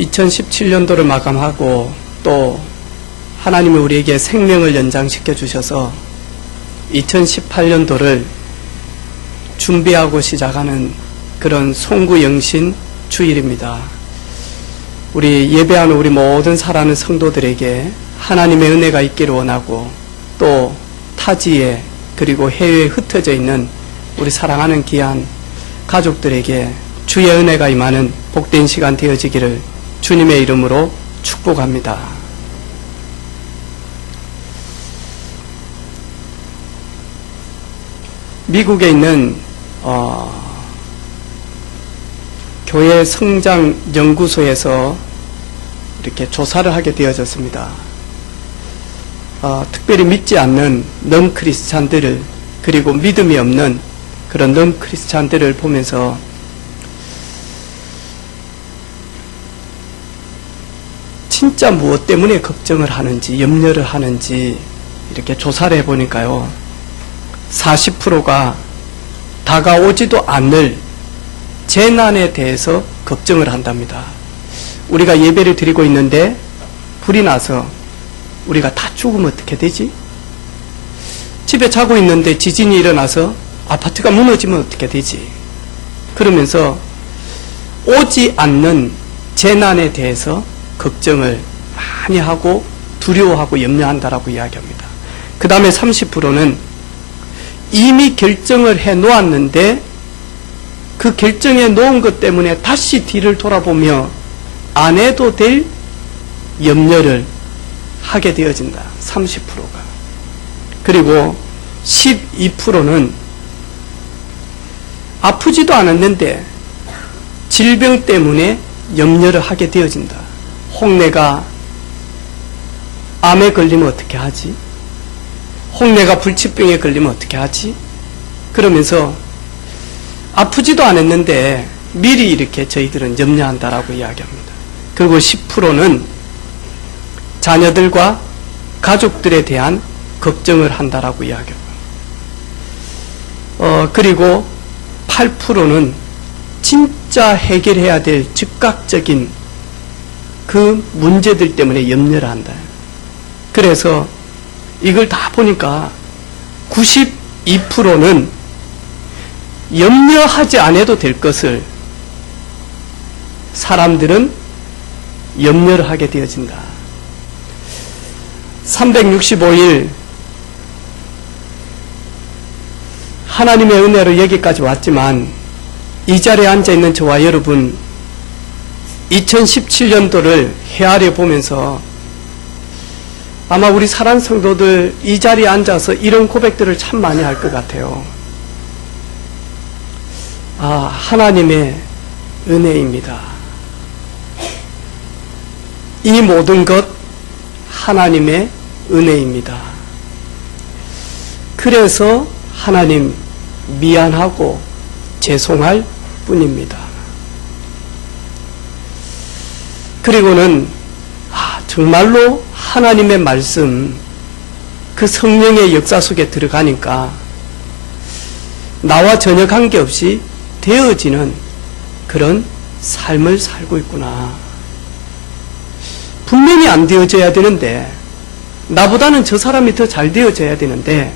2017년도를 마감하고 또 하나님이 우리에게 생명을 연장시켜 주셔서 2018년도를 준비하고 시작하는 그런 송구영신 주일입니다. 우리 예배하는 우리 모든 사랑하는 성도들에게 하나님의 은혜가 있기를 원하고, 또 타지에 그리고 해외에 흩어져 있는 우리 사랑하는 귀한 가족들에게 주의 은혜가 임하는 복된 시간 되어지기를 주님의 이름으로 축복합니다. 미국에 있는 교회 성장 연구소에서 이렇게 조사를 하게 되어졌습니다. 특별히 믿지 않는 넌 크리스찬들을, 그리고 믿음이 없는 그런 넌 크리스찬들을 보면서 진짜 무엇 때문에 걱정을 하는지, 염려를 하는지 이렇게 조사를 해보니까요, 40%가 다가오지도 않을 재난에 대해서 걱정을 한답니다. 우리가 예배를 드리고 있는데 불이 나서 우리가 다 죽으면 어떻게 되지? 집에 자고 있는데 지진이 일어나서 아파트가 무너지면 어떻게 되지? 그러면서 오지 않는 재난에 대해서 걱정을 많이 하고 두려워하고 염려한다라고 이야기합니다. 그 다음에 30%는 이미 결정을 해 놓았는데 그 결정해 놓은 것 때문에 다시 뒤를 돌아보며 안 해도 될 염려를 하게 되어진다. 30%가. 그리고 12%는 아프지도 않았는데 질병 때문에 염려를 하게 되어진다. 혹내가 암에 걸리면 어떻게 하지? 혹내가 불치병에 걸리면 어떻게 하지? 그러면서 아프지도 않았는데 미리 이렇게 저희들은 염려한다라고 이야기합니다. 그리고 10%는 자녀들과 가족들에 대한 걱정을 한다라고 이야기합니다. 그리고 8%는 진짜 해결해야 될 즉각적인 그 문제들 때문에 염려를 한다. 그래서 이걸 다 보니까 92%는 염려하지 않아도 될 것을 사람들은 염려를 하게 되어진다. 365일 하나님의 은혜로 여기까지 왔지만 이 자리에 앉아있는 저와 여러분 2017년도를 헤아려 보면서 아마 우리 사랑 성도들 이 자리에 앉아서 이런 고백들을 참 많이 할 것 같아요. 하나님의 은혜입니다. 이 모든 것 하나님의 은혜입니다. 그래서 하나님 미안하고 죄송할 뿐입니다. 그리고는 정말로 하나님의 말씀, 그 성령의 역사 속에 들어가니까 나와 전혀 관계없이 되어지는 그런 삶을 살고 있구나. 분명히 안 되어져야 되는데, 나보다는 저 사람이 더 잘 되어져야 되는데,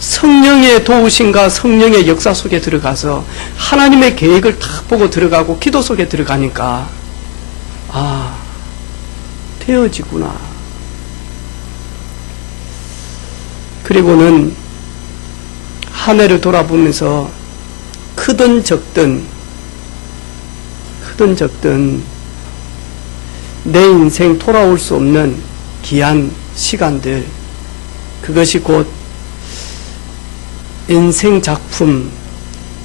성령의 도우심과 성령의 역사 속에 들어가서 하나님의 계획을 딱 보고 들어가고 기도 속에 들어가니까 되어지구나. 그리고는 한 해를 돌아보면서 크든 적든 내 인생 돌아올 수 없는 귀한 시간들, 그것이 곧 인생 작품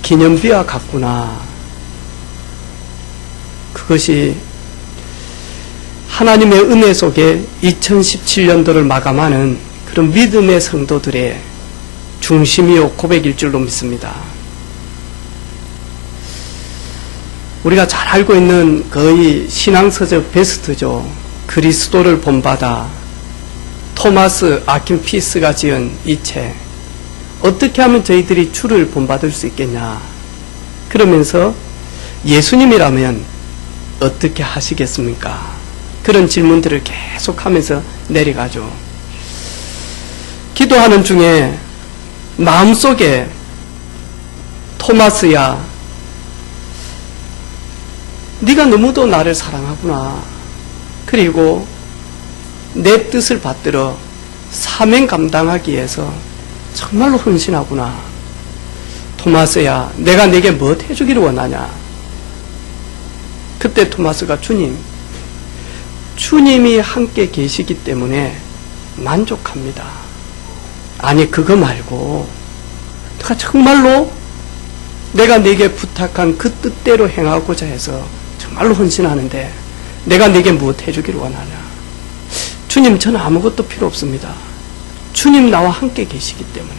기념비와 같구나. 그것이 하나님의 은혜 속에 2017년도를 마감하는 그런 믿음의 성도들의 중심이요 고백일 줄로 믿습니다. 우리가 잘 알고 있는 거의 신앙서적 베스트죠. 그리스도를 본받아, 토마스 아퀴피스가 지은 이 책. 어떻게 하면 저희들이 주를 본받을 수 있겠냐. 그러면서 예수님이라면 어떻게 하시겠습니까? 그런 질문들을 계속하면서 내려가죠. 기도하는 중에 마음속에 토마스야, 네가 너무도 나를 사랑하구나. 그리고 내 뜻을 받들어 사명 감당하기 위해서 정말로 헌신하구나. 토마스야, 내가 네게 뭐 해주기를 원하냐? 그때 토마스가 주님이 함께 계시기 때문에 만족합니다. 아니, 그거 말고 내가 정말로 내가 네게 부탁한 그 뜻대로 행하고자 해서 정말로 헌신하는데 내가 네게 무엇 해주기를 원하냐? 주님, 저는 아무것도 필요 없습니다. 주님 나와 함께 계시기 때문에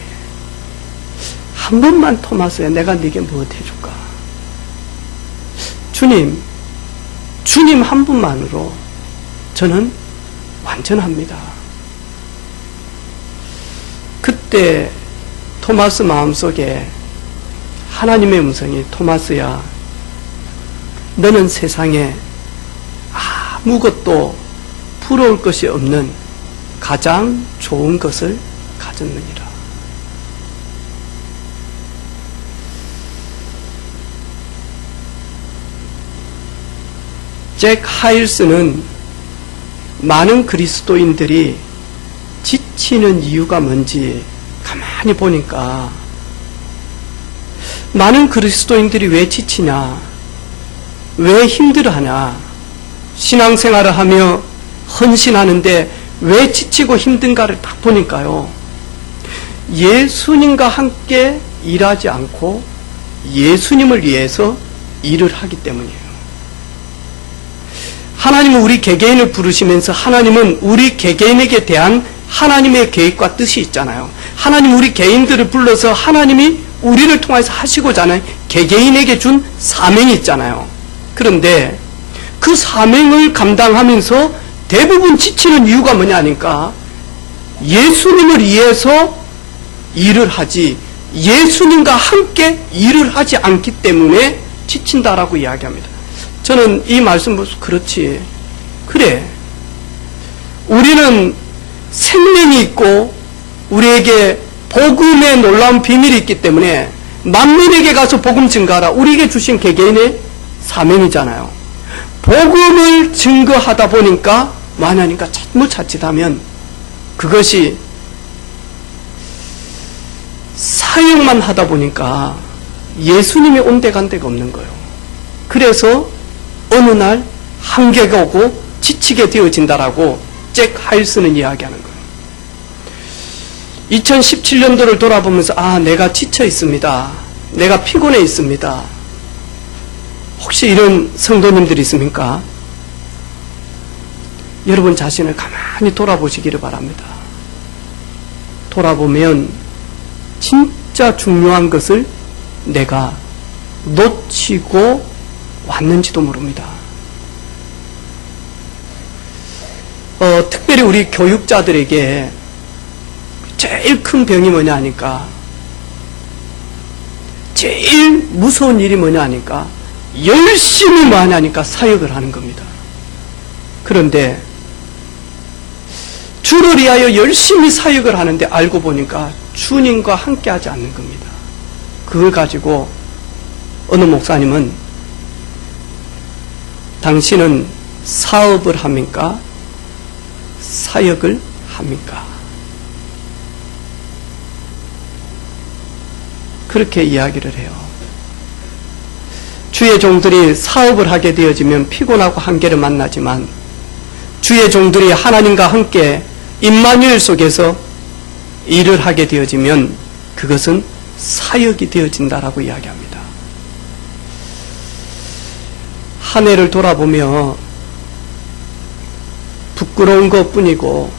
한 번만 토마스야, 내가 네게 무엇 해줄까? 주님 한 분만으로 저는 완전합니다. 그때 토마스 마음속에 하나님의 음성이, 토마스야, 너는 세상에 아무것도 부러울 것이 없는 가장 좋은 것을 가졌느니라. 잭 하일스는 많은 그리스도인들이 지치는 이유가 뭔지 가만히 보니까, 많은 그리스도인들이 왜 지치냐, 왜 힘들어하냐, 신앙생활을 하며 헌신하는데 왜 지치고 힘든가를 딱 보니까요, 예수님과 함께 일하지 않고 예수님을 위해서 일을 하기 때문이에요. 하나님은 우리 개개인을 부르시면서 하나님은 우리 개개인에게 대한 하나님의 계획과 뜻이 있잖아요. 하나님 우리 개인들을 불러서 하나님이 우리를 통해서 하시고자 하는 개개인에게 준 사명이 있잖아요. 그런데 그 사명을 감당하면서 대부분 지치는 이유가 뭐냐 하니까, 예수님을 위해서 일을 하지 예수님과 함께 일을 하지 않기 때문에 지친다라고 이야기합니다. 저는 이 말씀 보면서 그렇지, 그래, 우리는 생명이 있고 우리에게 복음의 놀라운 비밀이 있기 때문에 만민에게 가서 복음 증거하라, 우리에게 주신 개개인의 사명이잖아요. 복음을 증거하다 보니까 뭐하냐니까, 자칫하면 그것이 사역만 하다 보니까 예수님이 온데간데가 없는 거예요. 그래서 어느 날 한계가 오고 지치게 되어진다라고 잭 하일스는 이야기하는 거예요. 2017년도를 돌아보면서 내가 지쳐 있습니다. 내가 피곤해 있습니다. 혹시 이런 성도님들이 있습니까? 여러분 자신을 가만히 돌아보시기를 바랍니다. 돌아보면 진짜 중요한 것을 내가 놓치고 왔는지도 모릅니다. 특별히 우리 교육자들에게 제일 큰 병이 뭐냐 하니까, 제일 무서운 일이 뭐냐 하니까, 열심히 뭐하냐 하니까 사역을 하는 겁니다. 그런데 주를 위하여 열심히 사역을 하는데 알고 보니까 주님과 함께 하지 않는 겁니다. 그걸 가지고 어느 목사님은, 당신은 사업을 합니까? 사역을 합니까? 그렇게 이야기를 해요. 주의 종들이 사업을 하게 되어지면 피곤하고 한계를 만나지만, 주의 종들이 하나님과 함께 임마누엘 속에서 일을 하게 되어지면 그것은 사역이 되어진다라고 이야기합니다. 한 해를 돌아보며 부끄러운 것뿐이고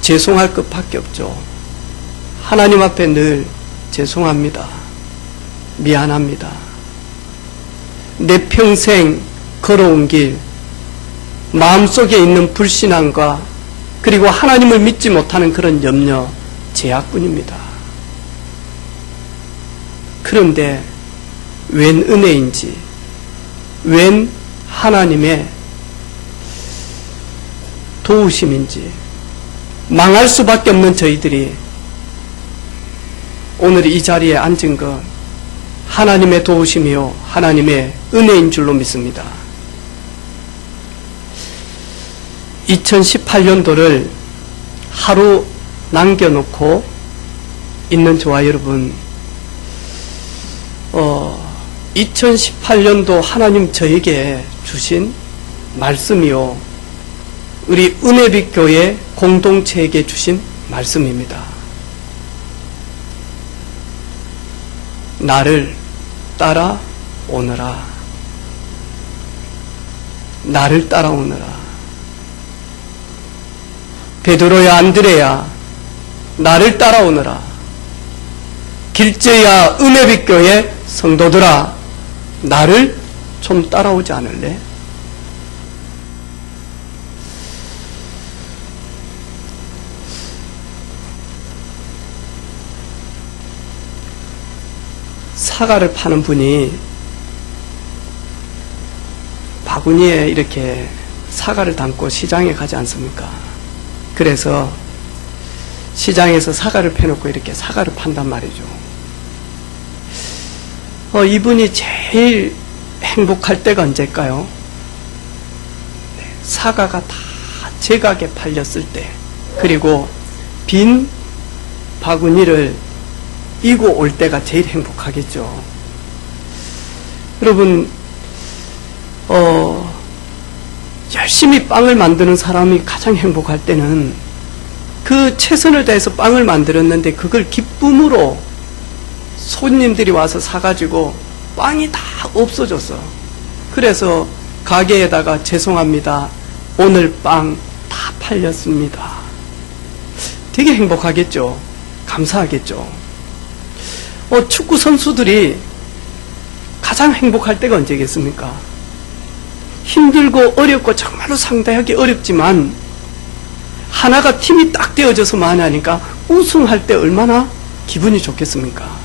죄송할 것밖에 없죠. 하나님 앞에 늘 죄송합니다. 미안합니다. 내 평생 걸어온 길, 마음속에 있는 불신앙과 그리고 하나님을 믿지 못하는 그런 염려, 제약뿐입니다. 그런데 웬 은혜인지, 웬 하나님의 도우심인지, 망할 수밖에 없는 저희들이 오늘 이 자리에 앉은 것 하나님의 도우심이요 하나님의 은혜인 줄로 믿습니다. 2018년도를 하루 남겨놓고 있는 저와 여러분, 2018년도 하나님 저에게 주신 말씀이요 우리 은혜빛 교회 공동체에게 주신 말씀입니다. 나를 따라오너라. 나를 따라오너라. 베드로야 안드레야 나를 따라오너라. 길재야 은혜빛 교회 성도들아 나를 좀 따라오지 않을래? 사과를 파는 분이 바구니에 이렇게 사과를 담고 시장에 가지 않습니까? 그래서 시장에서 사과를 펴놓고 이렇게 사과를 판단 말이죠. 이분이 제일 행복할 때가 언제일까요? 네, 사과가 다 제각에 팔렸을 때, 그리고 빈 바구니를 이고 올 때가 제일 행복하겠죠. 여러분, 열심히 빵을 만드는 사람이 가장 행복할 때는 그 최선을 다해서 빵을 만들었는데 그걸 기쁨으로 손님들이 와서 사가지고 빵이 다 없어졌어. 그래서 가게에다가 죄송합니다. 오늘 빵 다 팔렸습니다. 되게 행복하겠죠. 감사하겠죠. 축구 선수들이 가장 행복할 때가 언제겠습니까? 힘들고 어렵고 정말로 상당하게 어렵지만 하나가 팀이 딱 되어져서 만나니까 우승할 때 얼마나 기분이 좋겠습니까?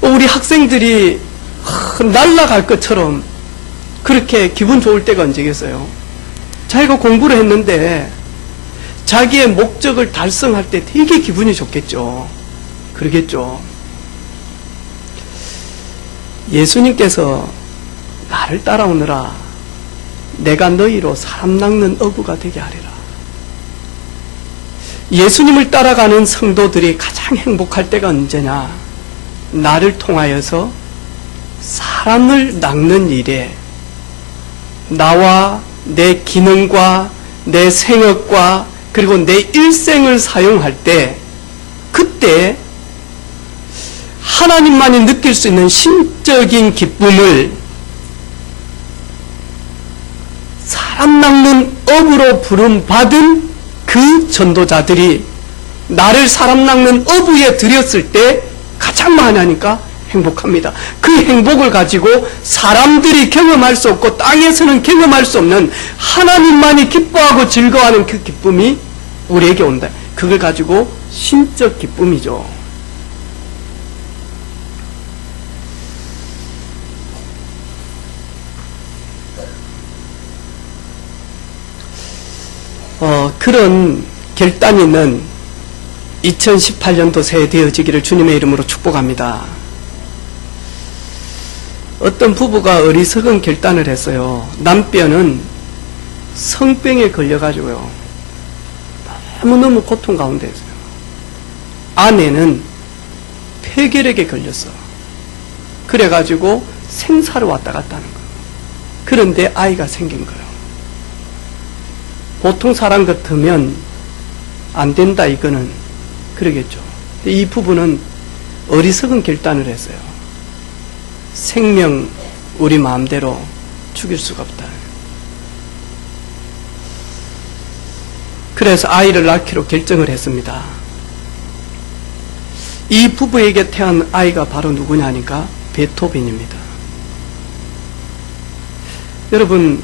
우리 학생들이 날아갈 것처럼 그렇게 기분 좋을 때가 언제겠어요? 자기가 공부를 했는데 자기의 목적을 달성할 때 되게 기분이 좋겠죠. 그러겠죠. 예수님께서 나를 따라오느라 내가 너희로 사람 낚는 어부가 되게 하리라. 예수님을 따라가는 성도들이 가장 행복할 때가 언제냐? 나를 통하여서 사람을 낚는 일에 나와 내 기능과 내 생업과 그리고 내 일생을 사용할 때, 그때 하나님만이 느낄 수 있는 심적인 기쁨을 사람 낚는 업으로 부름받은 그 전도자들이 나를 사람 낚는 어부에 들였을 때 가장 많이 하니까 행복합니다. 그 행복을 가지고 사람들이 경험할 수 없고 땅에서는 경험할 수 없는 하나님만이 기뻐하고 즐거워하는 그 기쁨이 우리에게 온다. 그걸 가지고 심적 기쁨이죠. 그런 결단이 있는 2018년도 새해 되어지기를 주님의 이름으로 축복합니다. 어떤 부부가 어리석은 결단을 했어요. 남편은 성병에 걸려가지고요. 너무너무 고통 가운데 있어요. 아내는 폐결핵에 걸렸어. 그래가지고 생사를 왔다 갔다 하는 거예요. 그런데 아이가 생긴 거예요. 보통 사람 같으면 안 된다 이거는 그러겠죠. 이 부부는 어리석은 결단을 했어요. 생명 우리 마음대로 죽일 수가 없다. 그래서 아이를 낳기로 결정을 했습니다. 이 부부에게 태어난 아이가 바로 누구냐 하니까 베토벤입니다. 여러분,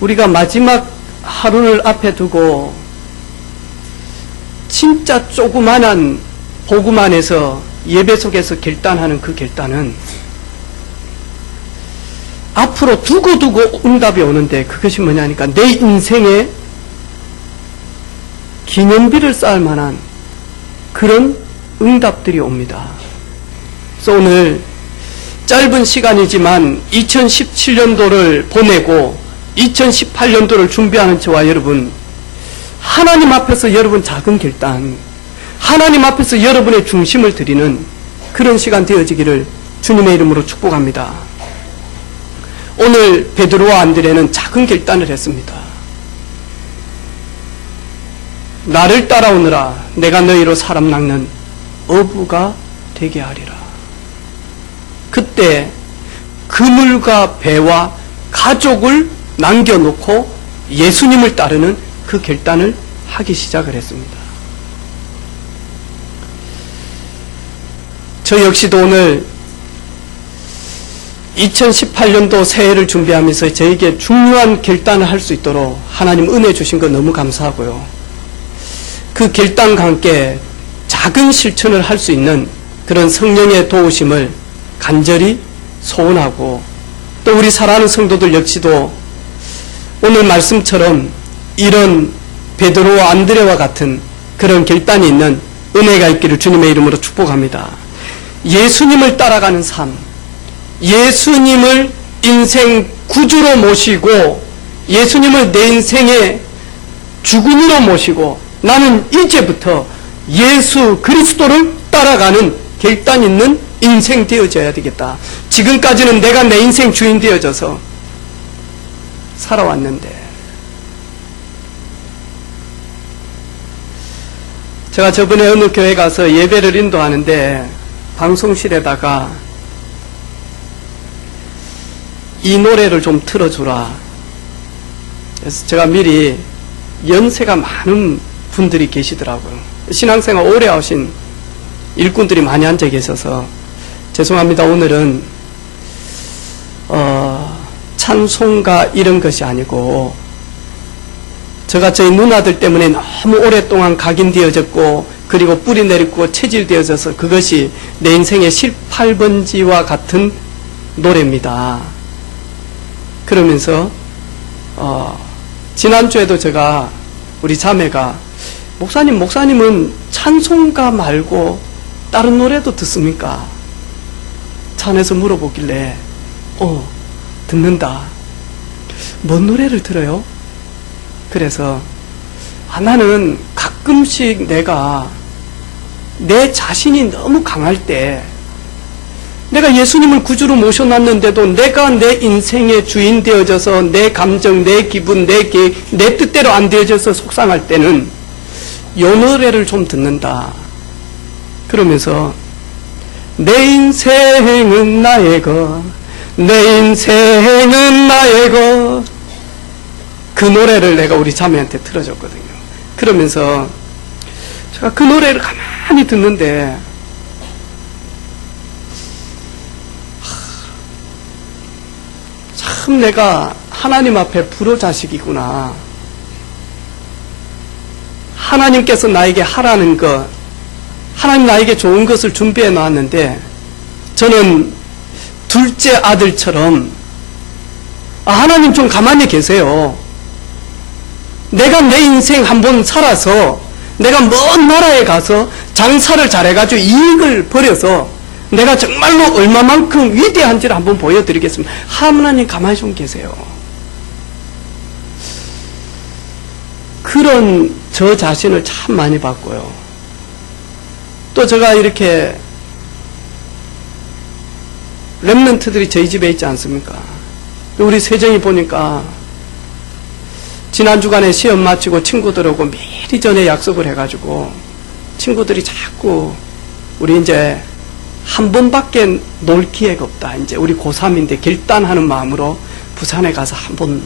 우리가 마지막 하루를 앞에 두고 진짜 조그만한 복음 안에서 예배 속에서 결단하는 그 결단은 앞으로 두고두고 응답이 오는데 그것이 뭐냐니까 내 인생에 기념비를 쌓을 만한 그런 응답들이 옵니다. 그래서 오늘 짧은 시간이지만 2017년도를 보내고 2018년도를 준비하는 저와 여러분, 하나님 앞에서 여러분 작은 결단, 하나님 앞에서 여러분의 중심을 드리는 그런 시간 되어지기를 주님의 이름으로 축복합니다. 오늘 베드로와 안드레는 작은 결단을 했습니다. 나를 따라오느라 내가 너희로 사람 낚는 어부가 되게 하리라. 그때 그물과 배와 가족을 남겨놓고 예수님을 따르는 그 결단을 하기 시작을 했습니다. 저 역시도 오늘 2018년도 새해를 준비하면서 저에게 중요한 결단을 할 수 있도록 하나님 은혜 주신 거 너무 감사하고요. 그 결단과 함께 작은 실천을 할 수 있는 그런 성령의 도우심을 간절히 소원하고, 또 우리 사랑하는 성도들 역시도 오늘 말씀처럼 이런 베드로와 안드레와 같은 그런 결단이 있는 은혜가 있기를 주님의 이름으로 축복합니다. 예수님을 따라가는 삶, 예수님을 인생 구주로 모시고 예수님을 내 인생의 주군으로 모시고 나는 이제부터 예수 그리스도를 따라가는 결단 있는 인생 되어져야 되겠다. 지금까지는 내가 내 인생 주인 되어져서 살아왔는데, 제가 저번에 어느 교회 가서 예배를 인도하는데 방송실에다가 이 노래를 좀 틀어주라. 그래서 제가 미리, 연세가 많은 분들이 계시더라고요. 신앙생활 오래 하신 일꾼들이 많이 앉아 계셔서 죄송합니다. 오늘은 찬송가 이런 것이 아니고, 제가 저희 누나들 때문에 너무 오랫동안 각인되어졌고 그리고 뿌리 내리고 체질되어져서 그것이 내 인생의 18번지와 같은 노래입니다. 그러면서 지난주에도 제가, 우리 자매가 목사님은 찬송가 말고 다른 노래도 듣습니까? 차 안에서 물어보길래 듣는다. 뭔 노래를 들어요? 그래서 나는 가끔씩 내가 내 자신이 너무 강할 때, 내가 예수님을 구주로 모셔놨는데도 내가 내 인생의 주인 되어져서 내 감정, 내 기분, 내 뜻대로 안 되어져서 속상할 때는 이 노래를 좀 듣는다. 그러면서 내 인생은 나의 것, 내 인생은 나의 것, 그 노래를 내가 우리 자매한테 틀어줬거든요. 그러면서 제가 그 노래를 가만히 듣는데 참 내가 하나님 앞에 불효자식이구나. 하나님께서 나에게 하라는 것, 하나님 나에게 좋은 것을 준비해 놨는데 저는 둘째 아들처럼 하나님 좀 가만히 계세요. 내가 내 인생 한번 살아서 내가 먼 나라에 가서 장사를 잘해가지고 이익을 벌여서 내가 정말로 얼마만큼 위대한지를 한번 보여드리겠습니다. 하나님 가만히 좀 계세요. 그런 저 자신을 참 많이 봤고요. 또 제가 이렇게 렘넌트들이 저희 집에 있지 않습니까? 우리 세정이 보니까 지난 주간에 시험 마치고 친구들하고 미리 전에 약속을 해가지고 친구들이 자꾸 우리 이제 한 번밖에 놀 기회가 없다. 이제 우리 고3인데 결단하는 마음으로 부산에 가서 한번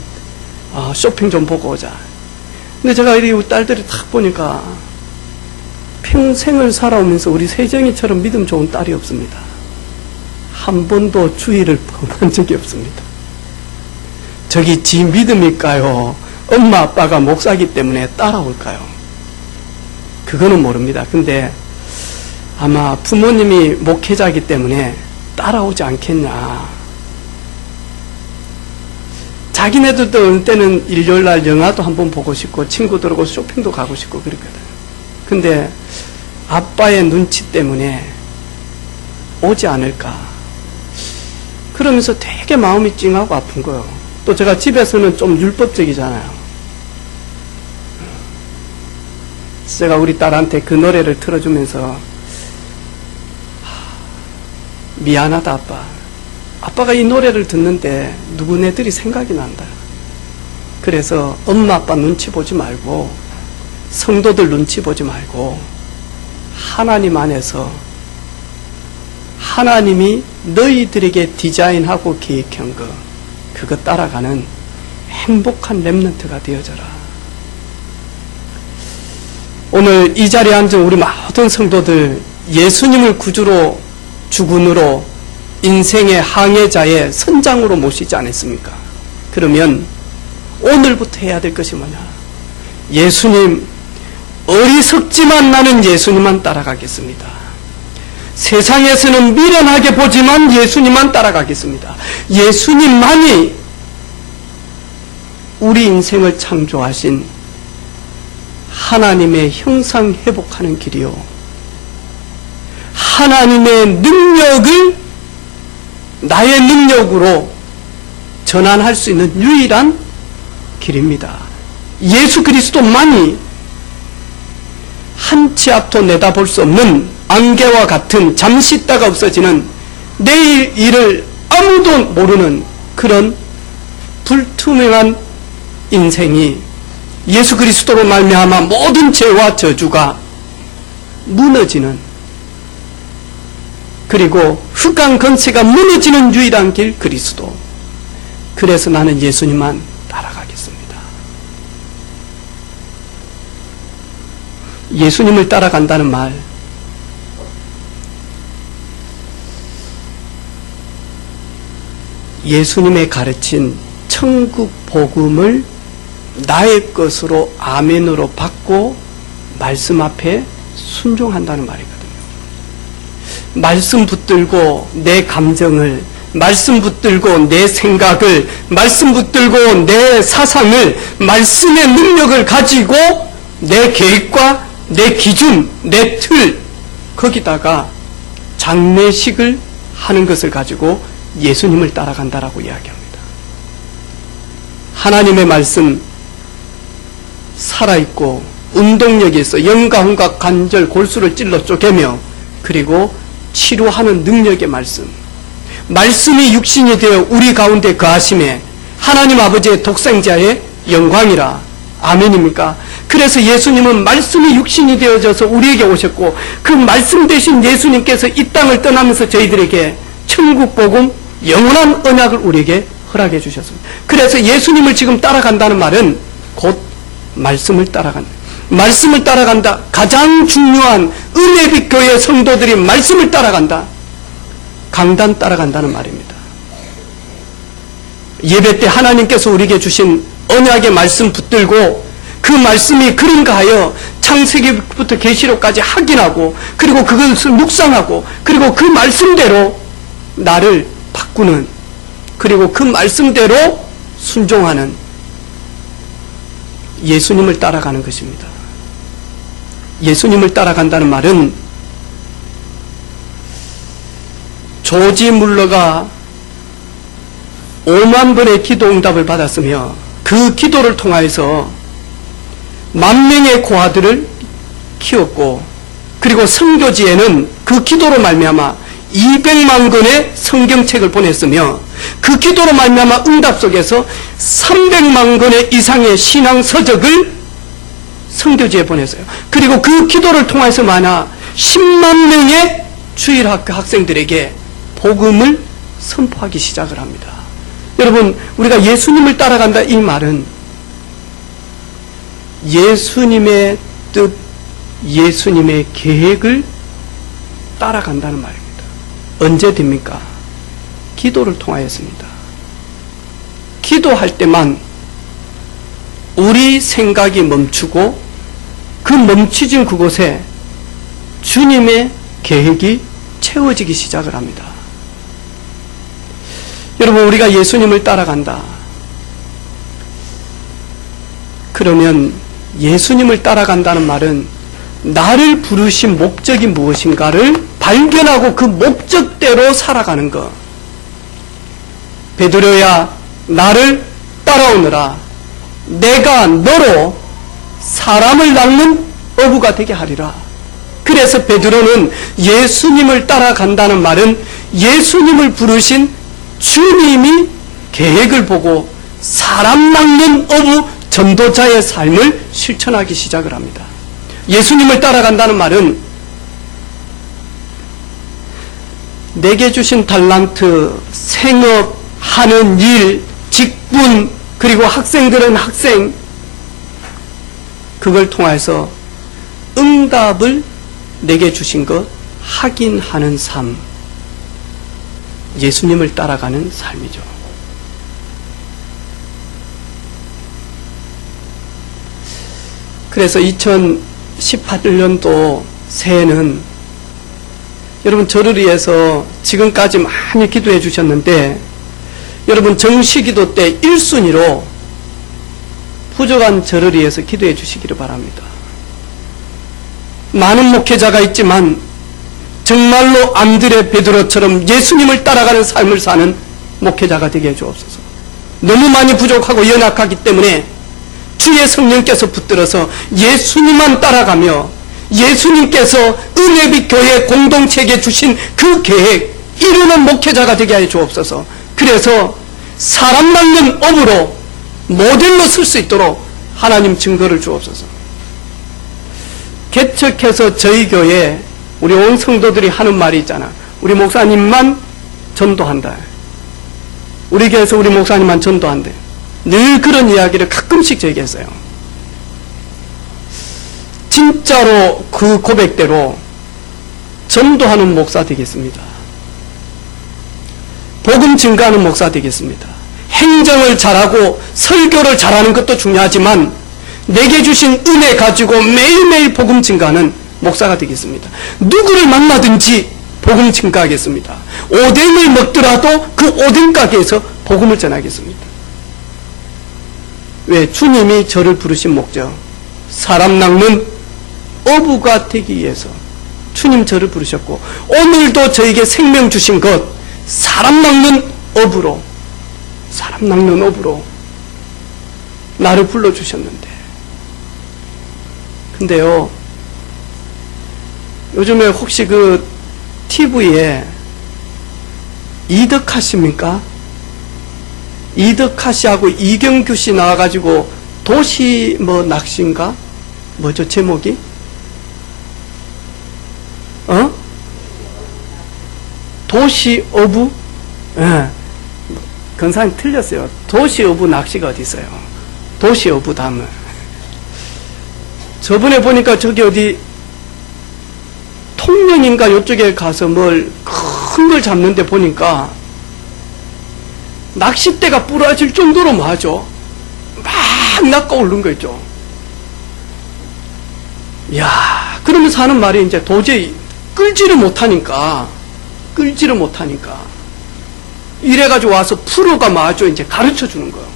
쇼핑 좀 보고 오자. 근데 제가 우리 딸들이 딱 보니까 평생을 살아오면서 우리 세정이처럼 믿음 좋은 딸이 없습니다. 한 번도 주의를 범한 적이 없습니다. 저기 지 믿음일까요? 엄마 아빠가 목사기 때문에 따라올까요? 그거는 모릅니다. 근데 아마 부모님이 목회자이기 때문에 따라오지 않겠냐. 자기네들도 어느 때는 일요일날 영화도 한번 보고 싶고 친구들하고 쇼핑도 가고 싶고 그랬거든. 근데 아빠의 눈치 때문에 오지 않을까. 그러면서 되게 마음이 찡하고 아픈 거예요. 또 제가 집에서는 좀 율법적이잖아요. 제가 우리 딸한테 그 노래를 틀어주면서 미안하다 아빠. 아빠가 이 노래를 듣는데 누구네들이 생각이 난다. 그래서 엄마 아빠 눈치 보지 말고 성도들 눈치 보지 말고 하나님 안에서 하나님이 너희들에게 디자인하고 계획한 그거 따라가는 행복한 렘넌트가 되어져라. 오늘 이 자리에 앉은 우리 모든 성도들 예수님을 구주로 주군으로 인생의 항해자의 선장으로 모시지 않았습니까? 그러면 오늘부터 해야 될 것이 뭐냐? 예수님, 어리석지만 나는 예수님만 따라가겠습니다. 세상에서는 미련하게 보지만 예수님만 따라가겠습니다. 예수님만이 우리 인생을 창조하신 하나님의 형상 회복하는 길이요, 하나님의 능력을 나의 능력으로 전환할 수 있는 유일한 길입니다. 예수 그리스도만이 한 치 앞도 내다볼 수 없는 안개와 같은 잠시 있다가 없어지는 내일 일을 아무도 모르는 그런 불투명한 인생이 예수 그리스도로 말미암아 모든 죄와 저주가 무너지는, 그리고 흑암 권세가 무너지는 유일한 길 그리스도. 그래서 나는 예수님만 따라가겠습니다. 예수님을 따라간다는 말, 예수님의 가르친 천국 복음을 나의 것으로 아멘으로 받고 말씀 앞에 순종한다는 말이거든요. 말씀 붙들고 내 감정을, 말씀 붙들고 내 생각을, 말씀 붙들고 내 사상을, 말씀의 능력을 가지고 내 계획과 내 기준, 내 틀, 거기다가 장례식을 하는 것을 가지고 예수님을 따라간다라고 이야기합니다. 하나님의 말씀 살아있고 운동력이 있어 영과 혼과 관절 골수를 찔러 쪼개며, 그리고 치료하는 능력의 말씀, 말씀이 육신이 되어 우리 가운데 거하심에 하나님 아버지의 독생자의 영광이라. 아멘입니까? 그래서 예수님은 말씀이 육신이 되어져서 우리에게 오셨고, 그 말씀 대신 예수님께서 이 땅을 떠나면서 저희들에게 천국 복음 영원한 언약을 우리에게 허락해 주셨습니다. 그래서 예수님을 지금 따라간다는 말은 곧 말씀을 따라간다. 말씀을 따라간다. 가장 중요한 은혜빛 교회 성도들이 말씀을 따라간다. 강단 따라간다는 말입니다. 예배 때 하나님께서 우리에게 주신 언약의 말씀 붙들고 그 말씀이 그런가 하여 창세기부터 계시록까지 확인하고, 그리고 그것을 묵상하고, 그리고 그 말씀대로 나를 바꾸는, 그리고 그 말씀대로 순종하는 예수님을 따라가는 것입니다. 예수님을 따라간다는 말은 조지 물러가 5만 번의 기도 응답을 받았으며 그 기도를 통하여서 10,000명의 고아들을 키웠고, 그리고 선교지에는 그 기도로 말미암아 200만 권의 성경책을 보냈으며, 그 기도로 말미암아 응답 속에서 300만 권의 이상의 신앙 서적을 선교지에 보냈어요. 그리고 그 기도를 통해서 만나 10만 명의 주일학교 학생들에게 복음을 선포하기 시작을 합니다. 여러분, 우리가 예수님을 따라간다 이 말은 예수님의 뜻, 예수님의 계획을 따라간다는 말입니다. 언제 됩니까? 기도를 통하였습니다. 기도할 때만 우리 생각이 멈추고 그 멈추진 그곳에 주님의 계획이 채워지기 시작을 합니다. 여러분, 우리가 예수님을 따라간다. 그러면 예수님을 따라간다는 말은 나를 부르신 목적이 무엇인가를 발견하고 그 목적대로 살아가는 것. 베드로야, 나를 따라오너라. 내가 너로 사람을 낚는 어부가 되게 하리라. 그래서 베드로는 예수님을 따라간다는 말은 예수님을 부르신 주님이 계획을 보고 사람 낚는 어부 전도자의 삶을 실천하기 시작을 합니다. 예수님을 따라간다는 말은 내게 주신 달란트, 생업, 하는 일, 직분, 그리고 학생들은 학생, 그걸 통해서 응답을 내게 주신 것 확인하는 삶, 예수님을 따라가는 삶이죠. 그래서 2018년도 새해는 여러분 저를 위해서 지금까지 많이 기도해 주셨는데 여러분 정시기도 때 1순위로 부족한 저를 위해서 기도해 주시기를 바랍니다. 많은 목회자가 있지만 정말로 안드레 베드로처럼 예수님을 따라가는 삶을 사는 목회자가 되게 해주옵소서. 너무 많이 부족하고 연약하기 때문에 주의 성령께서 붙들어서 예수님만 따라가며 예수님께서 은혜빛 교회 공동체에게 주신 그 계획 이루는 목회자가 되게 하여 주옵소서. 그래서 사람 낚는 업으로 모델로 쓸 수 있도록 하나님 증거를 주옵소서. 개척해서 저희 교회 우리 온 성도들이 하는 말이 있잖아. 우리 목사님만 전도한다. 우리 교회에서 우리 목사님만 전도한대. 늘 그런 이야기를 가끔씩 저에게 했어요. 진짜로 그 고백대로 전도하는 목사 되겠습니다. 복음 증가하는 목사 되겠습니다. 행정을 잘하고 설교를 잘하는 것도 중요하지만 내게 주신 은혜 가지고 매일매일 복음 증가하는 목사가 되겠습니다. 누구를 만나든지 복음 증가하겠습니다. 오뎅을 먹더라도 그 오뎅 가게에서 복음을 전하겠습니다. 왜? 주님이 저를 부르신 목적, 사람 낚는 어부가 되기 위해서 주님 저를 부르셨고 오늘도 저에게 생명 주신 것 사람 낚는 어부로 나를 불러주셨는데, 근데요 요즘에 혹시 그 TV에 이덕하십니까? 이덕하씨하고 이경규 씨 나와가지고 도시 뭐 낚시인가? 뭐죠 제목이? 도시 어부? 예. 건사님 틀렸어요. 도시 어부 낚시가 어디 있어요? 도시 어부 담을. 저번에 보니까 저기 어디 통영인가 요쪽에 가서 뭘 큰 걸 잡는데 보니까 낚싯대가 부러질 정도로 뭐하죠? 막 낚아오른 거 있죠. 이야, 그러면서 하는 말이 이제 도저히 끌지를 못하니까 이래가지고 와서 프로가 뭐하죠? 이제 가르쳐 주는 거예요.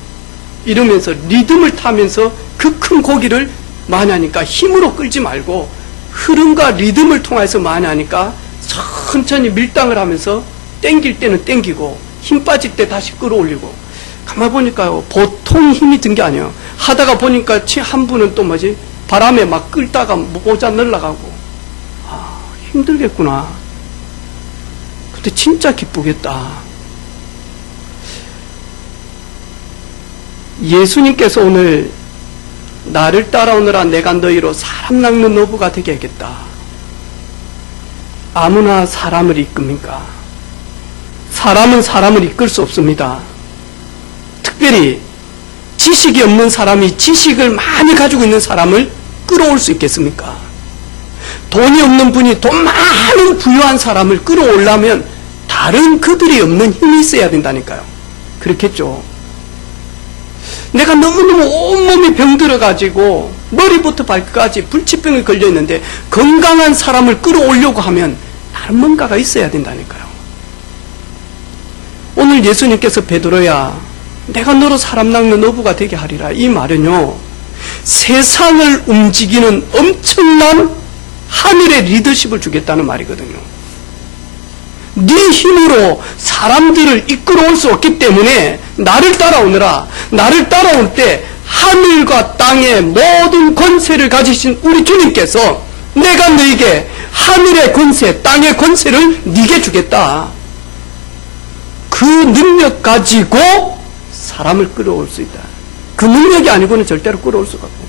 이러면서 리듬을 타면서 그 큰 고기를 많이 하니까 힘으로 끌지 말고 흐름과 리듬을 통해서 많이 하니까 천천히 밀당을 하면서 땡길 때는 땡기고 힘 빠질 때 다시 끌어올리고. 가만 보니까요 보통 힘이 든 게 아니에요. 하다가 보니까 한 분은 또 뭐지 바람에 막 끌다가 모자 날라가고. 아, 힘들겠구나. 근데 진짜 기쁘겠다. 예수님께서 오늘 나를 따라오느라 내가 너희로 사람 낚는 어부가 되게 하겠다. 아무나 사람을 이끕니까? 사람은 사람을 이끌 수 없습니다. 특별히 지식이 없는 사람이 지식을 많이 가지고 있는 사람을 끌어올 수 있겠습니까? 돈이 없는 분이 돈 많은 부유한 사람을 끌어오려면 다른 그들이 없는 힘이 있어야 된다니까요. 그렇겠죠. 내가 너무너무 온몸이 병들어가지고 머리부터 발끝까지 불치병이 걸려있는데 건강한 사람을 끌어오려고 하면 다른 뭔가가 있어야 된다니까요. 오늘 예수님께서 베드로야 내가 너로 사람 낚는 어부가 되게 하리라 이 말은요 세상을 움직이는 엄청난 하늘의 리더십을 주겠다는 말이거든요. 네 힘으로 사람들을 이끌어올 수 없기 때문에 나를 따라오느라. 나를 따라올 때 하늘과 땅의 모든 권세를 가지신 우리 주님께서 내가 너에게 하늘의 권세, 땅의 권세를 네게 주겠다. 그 능력 가지고 사람을 끌어올 수 있다. 그 능력이 아니고는 절대로 끌어올 수가 없어요.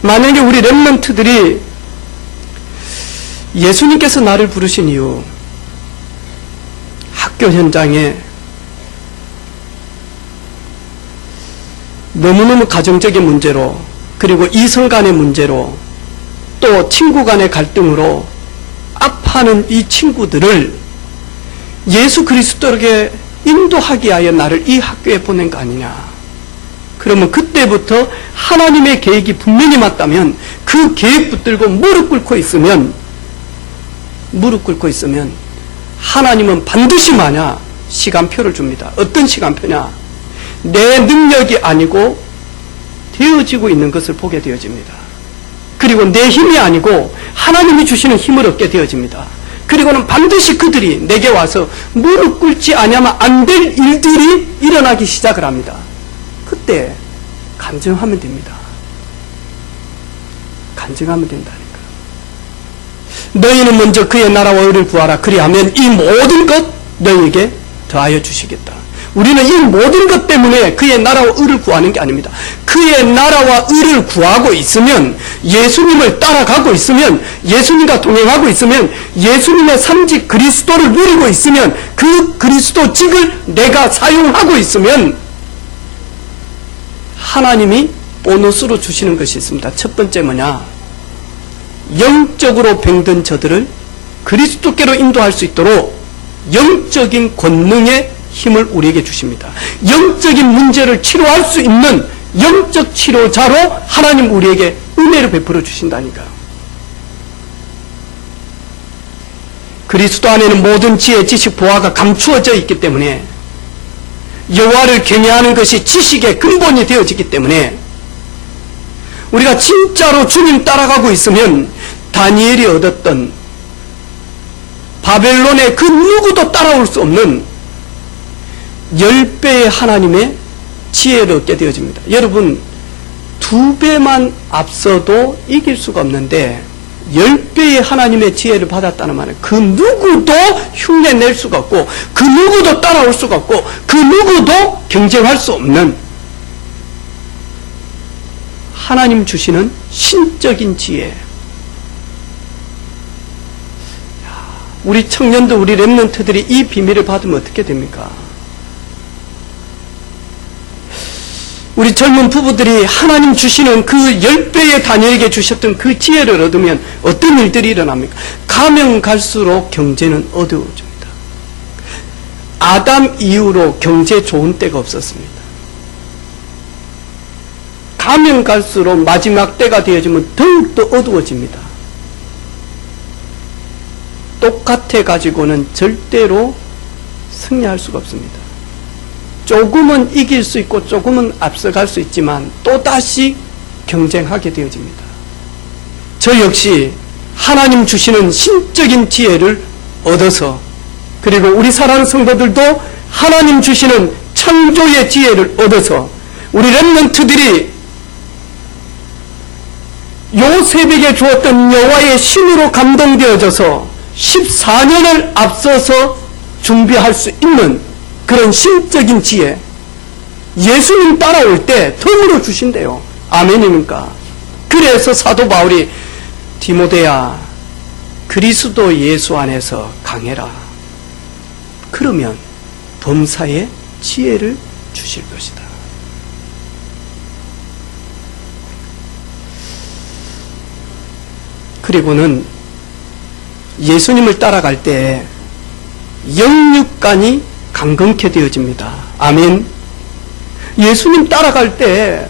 만약에 우리 렘넌트들이 예수님께서 나를 부르신 이유, 학교 현장에 너무너무 가정적인 문제로, 그리고 이성 간의 문제로, 또 친구 간의 갈등으로 아파하는 이 친구들을 예수 그리스도에게 인도하기 위하여 나를 이 학교에 보낸 거 아니냐. 그러면 그때부터 하나님의 계획이 분명히 맞다면 그 계획 붙들고 무릎 꿇고 있으면 하나님은 반드시 마냐 시간표를 줍니다. 어떤 시간표냐? 내 능력이 아니고 되어지고 있는 것을 보게 되어집니다. 그리고 내 힘이 아니고 하나님이 주시는 힘을 얻게 되어집니다. 그리고는 반드시 그들이 내게 와서 무릎 꿇지 않으면 안 될 일들이 일어나기 시작을 합니다. 그때 간증하면 됩니다. 간증하면 된다니까. 너희는 먼저 그의 나라와 의를 구하라. 그리하면 이 모든 것 너희에게 더하여 주시겠다. 우리는 이 모든 것 때문에 그의 나라와 의를 구하는 게 아닙니다. 그의 나라와 의를 구하고 있으면, 예수님을 따라가고 있으면, 예수님과 동행하고 있으면, 예수님의 삼직 그리스도를 누리고 있으면, 그 그리스도직을 내가 사용하고 있으면 하나님이 보너스로 주시는 것이 있습니다. 첫 번째 뭐냐? 영적으로 병든 저들을 그리스도께로 인도할 수 있도록 영적인 권능의 힘을 우리에게 주십니다. 영적인 문제를 치료할 수 있는 영적 치료자로 하나님 우리에게 은혜를 베풀어 주신다니까요. 그리스도 안에는 모든 지혜, 지식, 보화가 감추어져 있기 때문에, 여호와를 경외하는 것이 지식의 근본이 되어지기 때문에, 우리가 진짜로 주님 따라가고 있으면 다니엘이 얻었던 바벨론의 그 누구도 따라올 수 없는 10배의 하나님의 지혜를 얻게 되어집니다. 여러분, 2배만 앞서도 이길 수가 없는데 10배의 하나님의 지혜를 받았다는 말은 그 누구도 흉내낼 수가 없고, 그 누구도 따라올 수가 없고, 그 누구도 경쟁할 수 없는 하나님 주시는 신적인 지혜. 우리 청년들, 우리 렘넌트들이 이 비밀을 받으면 어떻게 됩니까? 우리 젊은 부부들이 하나님 주시는 그 10배의 다니엘에게 주셨던 그 지혜를 얻으면 어떤 일들이 일어납니까? 가면 갈수록 경제는 어려워집니다. 아담 이후로 경제 좋은 때가 없었습니다. 가면 갈수록 마지막 때가 되어지면 더욱더 어두워집니다. 똑같아 가지고는 절대로 승리할 수가 없습니다. 조금은 이길 수 있고 조금은 앞서갈 수 있지만 또다시 경쟁하게 되어집니다. 저 역시 하나님 주시는 신적인 지혜를 얻어서, 그리고 우리 사랑하는 성도들도 하나님 주시는 창조의 지혜를 얻어서, 우리 렘넌트들이 요셉에게 주었던 여호와의 신으로 감동되어져서 14년을 앞서서 준비할 수 있는 그런 신적인 지혜, 예수님 따라올 때 덤으로 주신대요. 아멘입니까? 그래서 사도 바울이 디모데야, 그리스도 예수 안에서 강해라. 그러면 범사에 지혜를 주실 것이다. 그리고는 예수님을 따라갈 때 영육간이 강건케 되어집니다. 아멘. 예수님 따라갈 때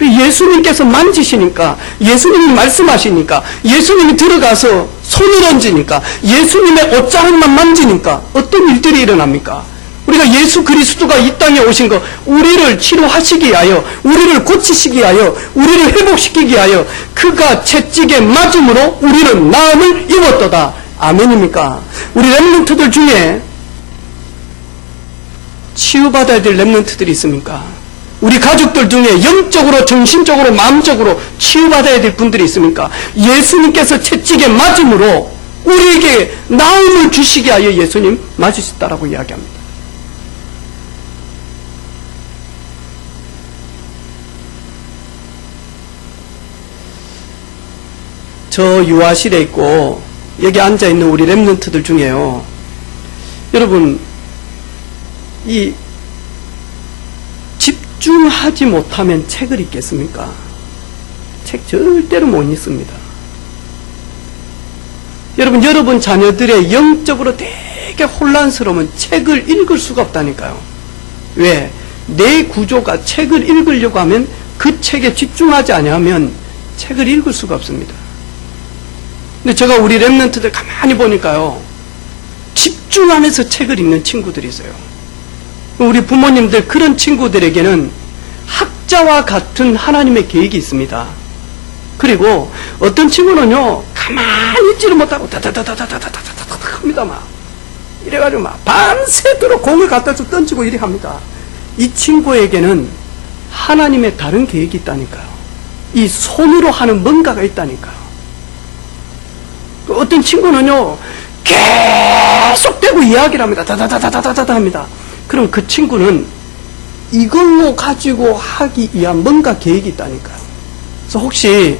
예수님께서 만지시니까, 예수님이 말씀하시니까, 예수님이 들어가서 손을 얹으니까, 예수님의 옷자락만 만지니까 어떤 일들이 일어납니까? 우리 우리가 예수 그리스도가 이 땅에 오신 거, 우리를 치료하시기 위하여, 우리를 고치시기 위하여, 우리를 회복시키기 위하여 그가 채찍에 맞음으로 우리는 나음을 입었도다. 아멘입니까? 우리 렘넌트들 중에 치유받아야 될 렘넌트들이 있습니까? 우리 가족들 중에 영적으로, 정신적으로, 마음적으로 치유받아야 될 분들이 있습니까? 예수님께서 채찍에 맞음으로 우리에게 나음을 주시게 하여 예수님 맞으셨다라고 이야기합니다. 저 유아실에 있고 여기 앉아있는 우리 렘넌트들 중에요, 여러분, 이 집중하지 못하면 책을 읽겠습니까? 책 절대로 못 읽습니다. 여러분 자녀들의 영적으로 되게 혼란스러우면 책을 읽을 수가 없다니까요. 왜? 내 구조가 책을 읽으려고 하면 그 책에 집중하지 않으면 책을 읽을 수가 없습니다. 근데 제가 우리 렘넌트들 가만히 보니까요, 집중하면서 책을 읽는 친구들이 있어요. 우리 부모님들, 그런 친구들에게는 학자와 같은 하나님의 계획이 있습니다. 그리고 어떤 친구는요, 가만히 있지를 못하고 다다다다다다다다다다다 합니다. 막 이래가지고 막 밤새도록 공을 갖다 좀 던지고 이래 합니다. 이 친구에게는 하나님의 다른 계획이 있다니까요. 이 손으로 하는 뭔가가 있다니까요. 어떤 친구는요, 계속되고 이야기를 합니다. 다다다다다다다 합니다. 그럼 그 친구는 이걸로 가지고 하기 위한 뭔가 계획이 있다니까요. 그래서 혹시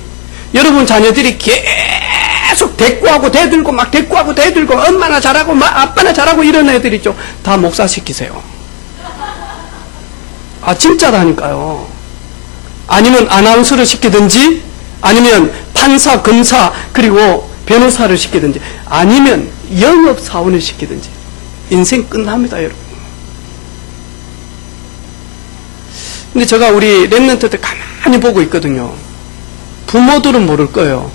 여러분 자녀들이 계속 대꾸하고 대들고 막 대꾸하고 대들고 엄마나 잘하고 막 아빠나 잘하고 이런 애들 있죠. 다 목사시키세요. 아, 진짜라니까요. 아니면 아나운서를 시키든지, 아니면 판사, 검사, 그리고 변호사를 시키든지, 아니면 영업사원을 시키든지. 인생 끝납니다, 여러분. 근데 제가 우리 렘넌트들 가만히 보고 있거든요. 부모들은 모를 거예요.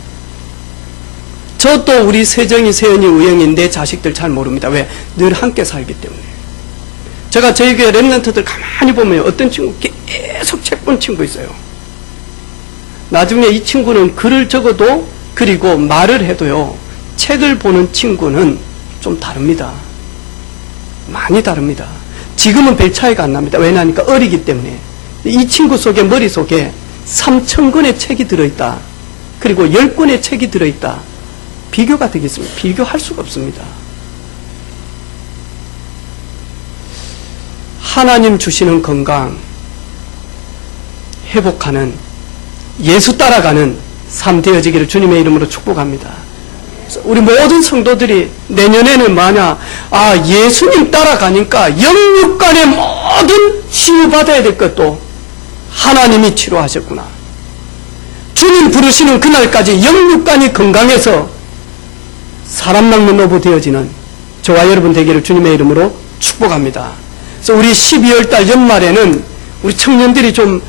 저도 우리 세정이, 세연이, 우영이 내 자식들 잘 모릅니다. 왜? 늘 함께 살기 때문에. 제가 저희 교회 렘넌트들 가만히 보면 어떤 친구 계속 책 본 친구 있어요. 나중에 이 친구는 글을 적어도, 그리고 말을 해도요, 책을 보는 친구는 좀 다릅니다. 많이 다릅니다. 지금은 별 차이가 안 납니다. 왜냐하니까 어리기 때문에. 이 친구 속에, 머릿속에 3,000권의 책이 들어있다. 그리고 10권의 책이 들어있다. 비교가 되겠습니다. 비교할 수가 없습니다. 하나님 주시는 건강, 회복하는, 예수 따라가는 삶 되어지기를 주님의 이름으로 축복합니다. 우리 모든 성도들이 내년에는 만약 예수님 따라가니까 영육간의 모든 치유받아야 될 것도 하나님이 치료하셨구나. 주님 부르시는 그날까지 영육간이 건강해서 사람 낚는 어부 되어지는 저와 여러분 되기를 주님의 이름으로 축복합니다. 그래서 우리 12월달 연말에는 우리 청년들이 좀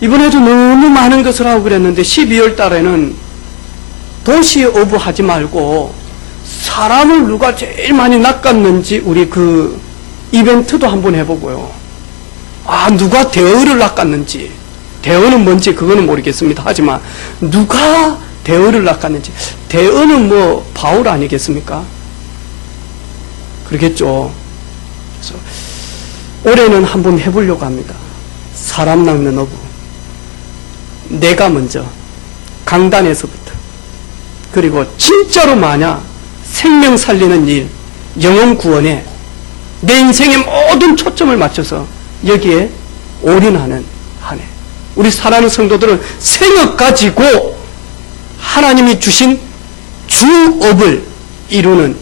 이번에도 너무 많은 것을 하고 그랬는데, 12월달에는 도시 어부 하지 말고 사람을 누가 제일 많이 낚았는지 우리 그 이벤트도 한번 해보고요. 누가 대어를 낚았는지, 대어는 뭔지 그거는 모르겠습니다. 하지만 누가 대어를 낚았는지, 대어는 뭐 바울 아니겠습니까? 그러겠죠. 그래서 올해는 한번 해보려고 합니다. 사람 낚는 어부. 내가 먼저 강단에서부터, 그리고 진짜로 만약 생명 살리는 일, 영혼 구원에 내 인생의 모든 초점을 맞춰서 여기에 올인하는 한 해. 우리 사랑하는 성도들은 생업 가지고 하나님이 주신 주업을 이루는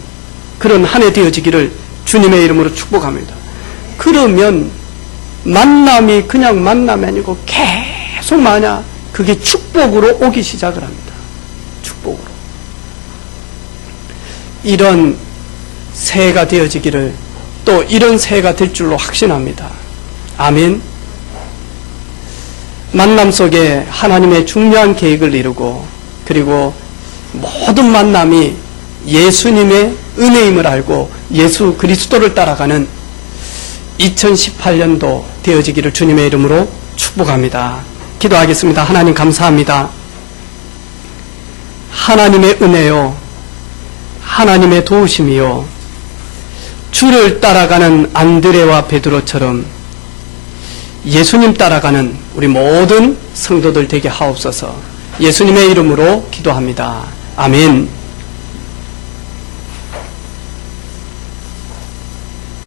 그런 한 해 되어지기를 주님의 이름으로 축복합니다. 그러면 만남이 그냥 만남이 아니고 계속 만약 그게 축복으로 오기 시작을 합니다. 축복으로. 이런 새해가 되어지기를, 또 이런 새해가 될 줄로 확신합니다. 아멘. 만남 속에 하나님의 중요한 계획을 이루고, 그리고 모든 만남이 예수님의 은혜임을 알고 예수 그리스도를 따라가는 2018년도 되어지기를 주님의 이름으로 축복합니다. 기도하겠습니다. 하나님 감사합니다. 하나님의 은혜요, 하나님의 도우심이요, 주를 따라가는 안드레와 베드로처럼 예수님 따라가는 우리 모든 성도들 되게 하옵소서. 예수님의 이름으로 기도합니다. 아멘.